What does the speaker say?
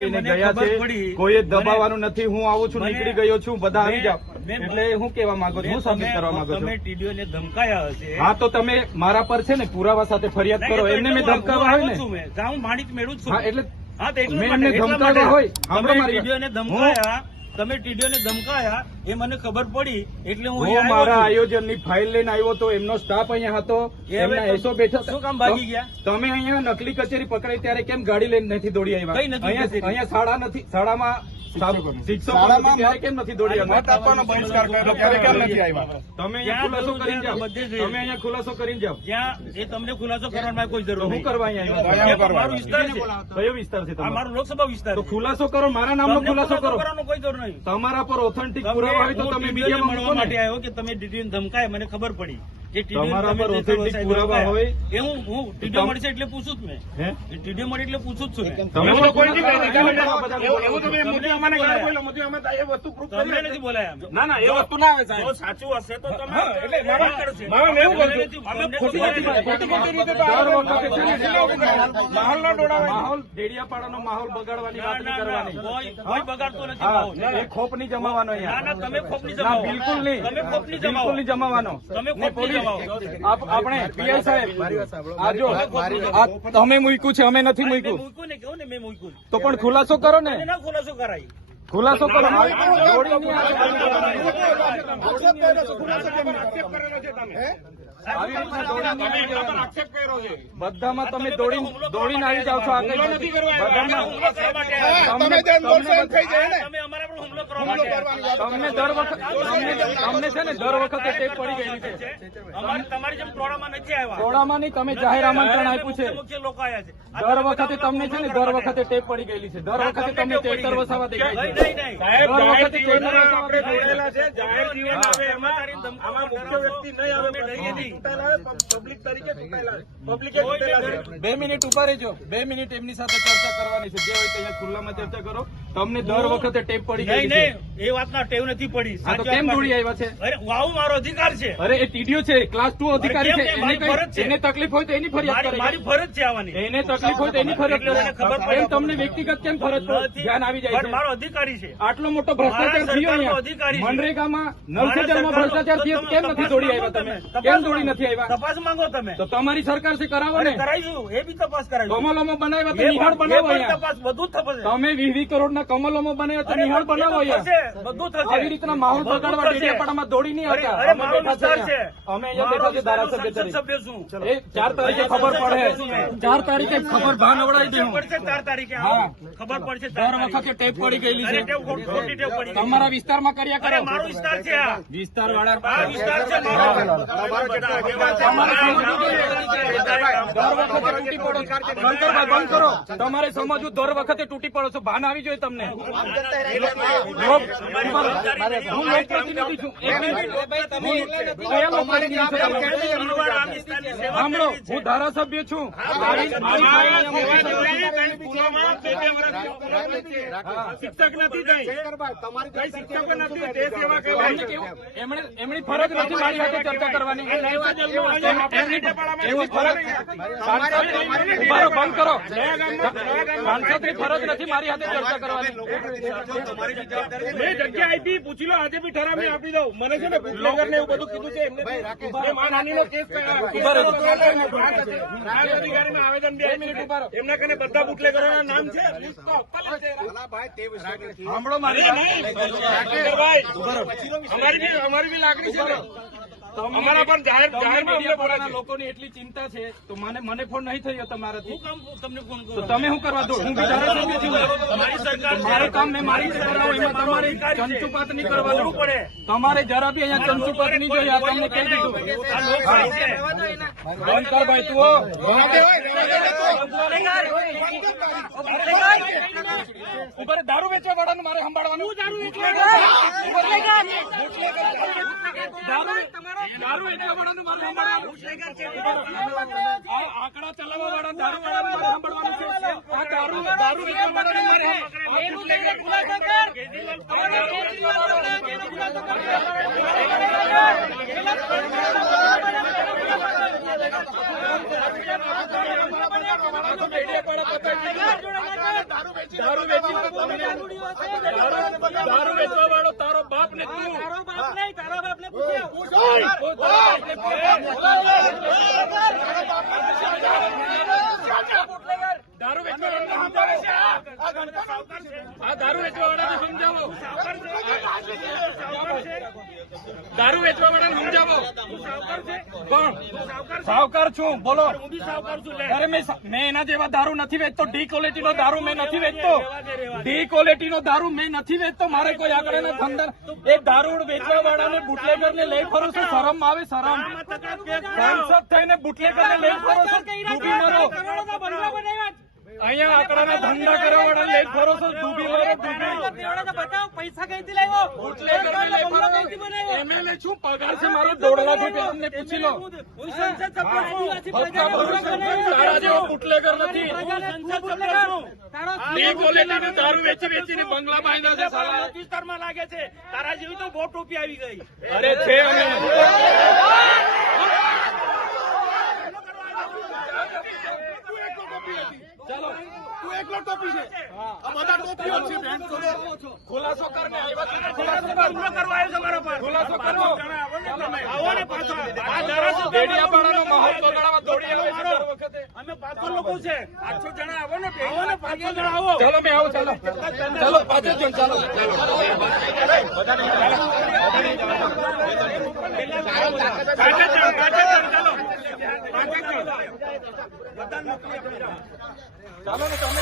ગયા છે, કોઈ દબાવવાનું નથી. હું આવું છું, નીકળી ગયો છું, બધા આવી જાવ. એટલે હું કેવા માંગુ છું, હું સબમિટ કરવા માંગુ છું. તમે ટીડીઓને ધમકાયા હશે. હા, તો તમે મારા પર છે ને પુરાવા સાથે ફરિયાદ કરો. એમને મેં ધમકાવા હોય ને, હું માણિક મેળવું છું. હા, એટલે મેં એમને ધમકાવા હોય. ટીડીઓને ધમકાયા, તમે ટીડીઓને ધમકાયા એ મને ખબર પડી, એટલે હું મારા આયોજનની ફાઇલ લઈને આવ્યો તો એમનો સ્ટાફ અહીંયા હતો, એમના એસો બેઠા. શું કામ ભાગી ગયા? તમે અહીંયા નકલી કચેરી પકડાઈ ત્યારે કેમ ગાડી લઈને નથી દોડી આવ્યા? અહીંયા શાળા નથી, શાળામાં શિક્ષકો ત્યારે કેમ નથી દોડી આવ્યા? તમે અહીંયા ખુલાસો કરીને જાઓ. તમે અહીંયા ખુલાસો કરીને જાઓ. જ્યાં એ તમને ખુલાસો કરવાની કોઈ જરૂર હું કરવા અહીંયા આવ્યો? મારો વિસ્તાર છે. કયો વિસ્તાર છે તમારો? મારો લોકસભા વિસ્તાર. તો ખુલાસો કરો, મારા નામનો ખુલાસો કરો. કોઈ જરૂર નહીં. તમારા પર ઓથેન્ટિક પુરાવા હોય તો તમે મીડિયામાં મળવા માટે આવ્યો કે તમે ટીડીઓને ધમકાય, મને ખબર પડી. તમારા પર ઓથેન્ટિક પુરાવા હોય એ હું ટીડીઓ મળશે એટલે પૂછું જ મેં. ટીડીઓ મળે એટલે પૂછું જ છું. તમને નથી બોલાયા. ના ના, એ વસ્તુ ના આવે સાહેબ. જો સાચું હશે તો તમે માહોલ ડેડિયાપાડાનો માહોલ બગાડવાની વાત નહીં કરવાની. કોઈ બગાડતો નથી. એ ખોપ નહીં જમાવાનો ના ના, તમે ખોપ નહીં ના, જમાવો. બિલકુલ નહીં. તમે ખોપ નહીં બિલકુલ જમાવો. નહીં જમાવાનો. તમે ખોપ નહીં જમાવો. આપણે પીઆઈ સાહેબ, આ જો આ તમે મૂક્યું છે, અમે નથી મૂક્યું. મૂક્યું ને, કહું ને મેં મૂક્યું. તો પણ ખુલાસો કરો ને, ના ખુલાસો કરાય. ખુલાસો કરો. આવી રીતના બધામાં તમે દોડીને આવી જાવ છો. તમે અમારા પર હુમલો કરવા માટે. તમને દર વખત તમને છે ને દર વખતે ટેપ પડી ગયેલી છે. તમારી જેમ ટોળામાં નથી આવ્યા. ટોળામાં નહીં, તમે જાહેર આમંત્રણ આપ્યું છે. મુખ્ય લોકો આવ્યા છે. દર વખતે તમને છે ને દર વખતે ટેપ પડી ગયેલી છે. દર વખતે તમને ટેટર વસાવા દેખાય છે. નહીં, નહીં. દર વખતે ટેટર વસાવા દેખાય છે. જાહેર જીવન આવે એમાં આમાં મુખ્ય વ્યક્તિ નહીં આવે. પબ્લિક તરીકે પબ્લિકે 2 મિનિટ ઉભા રહેજો. 2 મિનિટ એમની સાથે ચર્ચા કરવાની છે. જે હોય તે અહીંયા ખુલ્લામાં ચર્ચા કરો. તમને દર વખતે ટેપ પડી ગઈ નહીં, છે. નહીં, એ વાતના ટેવ નથી પડી. આ તો કેમ દોડી આવ્યા છે? અરે આવું મારો અધિકાર છે. અરે એ ટીડીઓ છે, ક્લાસ 2 અધિકારી છે. મારી ફરજ છે. એને તકલીફ હોય તો એની ફરિયાદ કરે. મારી ફરજ છે આવવાની. એને તકલીફ હોય તો એની ફરિયાદ કરે. ખબર પડે. એમ તમને વ્યક્તિગત કેમ ફરજ પર ધ્યાન આવી જાય છે? મારો અધિકારી છે. આટલો મોટો ભ્રષ્ટાચાર થયો અહીંયા મનરેગામાં, નલ સે જલમાં ભ્રષ્ટાચાર થયો, કેમ નથી દોડી આવ્યા તમે? કેમ દોડી નથી આવ્યા? તપાસ માંગો તમે. તો તમારી સરકાર છે, કરાવો ને. કરાવીશું, એ બી તપાસ કરાવીશું. કમલોમાં બનાવ્યા તો નિહાળ બનાવો અહીંયા. તપાસ બધું જ થશે. તમે 20 કરોડના કમલોમાં બનાવ્યા તો નિહાળ બનાવો અહીંયા. બધું થશે. આવી રીતના માહોલ બગાડવા ડેડિયાપાડામાં દોડી નહીં આવતા. અરે મારો વિસ્તાર છે. અમે અહીંયા બેઠા છે ધારાસભ્ય તરીકે. સભ્ય છું. એ 4 તારીખે ખબર પડે. 4 તારીખે ખબર ભાન અવડાવી દઉં. પડશે 4 તારીખે. હા, ખબર પડશે. દર વખતે ટેપ પડી ગયેલી છે. ખોટી ટેવ પડી. તમારા વિસ્તારમાં કર્યા અરે કરો. મારો વિસ્તાર છે આ. વિસ્તાર વાળા આ વિસ્તાર છે મારો. બંધ કરો. તમારે સમજવું, દર વખતે તૂટી પડો છો. ભાન આવી જોઈએ તમને. હું લોકપ્રતિનિધિ છું. સાંભળો, હું ધારાસભ્ય છું. શિક્ષક નથી કઈ શિક્ષક નથી. તે સેવા કહેવાય. એમની ફરજ નથી મારી સાથે ચર્ચા કરવાની. એવી ફરજ બંધ કરો. સાંસદની ફરજ નથી મારી સાથે ચર્ચા કરવાની. મેં જગ્યા આપી, પૂછી લો. આજે બી ઠરાવ મેં આપી દઉં. મને છે ને બુટલેગર ને એવું બધું કીધું છે. એમને માનહાનિનો કેસ અધિકારીમાં આવેદન બી એમના કને બધા બુટલેગરોના નામ છે. સાંભળો મારી અમારી બી લાગણી છે. અમારા પર જાહેર લોકોની એટલી ચિંતા છે તો મને ફોન નહીં થયો તમારાથી. તમને ફોન તો તમે શું કરવા દો? હું બી ધારાસભ્ય છું. મારી સરકાર મારે કામ મેં મારી રીતે કરાવું. એમાં તમારે ચંચુપાત નહીં કરવાનું પડે. તમારે જરા બી અહીંયા ચંચુપાત નહીં જોઈએ. આ તમને કહી દીધું. બંધ કર ભાઈ તું. ઉપર દારૂ વેચવા વાળાનું મારે સંભાળવાનું. દારૂ વેચવા વાળાનું મારે સંભાળવાનું. આંકડા ચલાવવા વાળા દારૂ વાળાનું મારે સંભાળવાનું છે. આ દારૂ વેચવા વાળાનું મારે દારૂ વેચવા વાળો તારો બાપ ને તું દારૂ વેચવા આ દારૂ વેચવા વાળાને સમજાવો. દારૂ વેચવા વાળાને સમજાવો. કોણ સાવકાર છું? બોલો. અરે મેં એના જેવા દારૂ નથી વેચતો. ડી ક્વોલિટી નો દારૂ મેં નથી વેચતો. ડી ક્વોલિટી નો દારૂ મેં નથી વેચતો. મારે કોઈ આગળ ધંધા એ દારૂ વેચવા વાળાને બુટલેગર ને લઈ ફરો છો? શરમ આવે? શરમ? સાંસદ થઈને બુટલેગર ને લઈ ફરો છો? ડૂબી મરો. અહીંયા આંકડાના ધંધા કરવા વાળા લઈ ફરો છો? ડૂબી મરો. પૈસા કઈથી લાવ્યો? બુટલેગર ને લઈ ફરો. એમએલએ છું, પગાર છે મારો 1.5 લાખ રૂપિયા. તમને પૂછી લો. તારા જેવો બુટલેગર નથી. ડી ક્વોલિટી નો દારૂ વેચીને બંગલા બાંધ્યા છે સાલા. વિસ્તારમાં લાગે છે. તારા જેવી તો બહુ ટોપી આવી ગઈ. અરે છે અમે. ચાલો તું એકલો ટોપી છે. આ બધા ટોપીઓ છે. બેન ખુલાસો કરને આવ્યા. ખુલાસો કરવા આવ્યો તમારા પર. ખુલાસો કરો. આવો ને પાછો. આ ડેડિયાપાડાનો મહત્વ ગણાવવા દોડી આવે છે દર વખતે. અમે 500 લોકો છે. 800 જણા આવો ને. આવો ને 500 જણા આવો. ચાલો મેં આવું. ચાલો ચાલો 5 જણ. ચાલો ચાલો ને તમે